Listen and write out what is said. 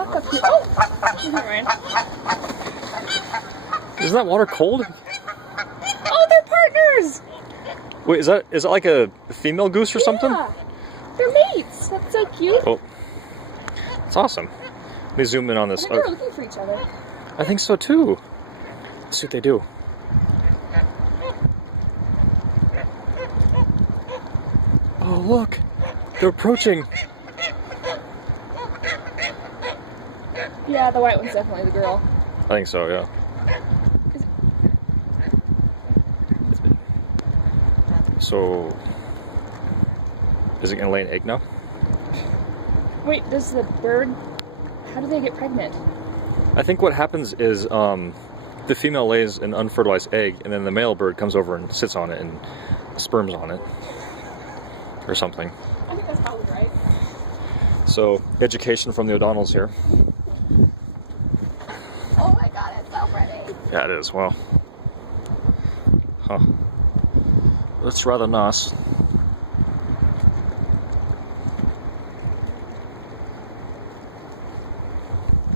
stuck up here. Oh! Never mind. Isn't that water cold? Oh, they're partners! Wait, is that like a female goose or something? Yeah. They're mates. That's so cute. Oh. It's awesome. Let me zoom in on I this. think they're looking for each other. I think so too. Let's see what they do. Oh, look. They're approaching. Yeah, the white one's definitely the girl. I think so, yeah. So, is it gonna lay an egg now? Wait, does the bird... How do they get pregnant? I think what happens is the female lays an unfertilized egg, and then the male bird comes over and sits on it and sperms on it. Or something. I think that's probably right. So, education from the O'Donnells here. Oh my god, it's so pretty. Yeah, it is. Well, huh. That's rather nice.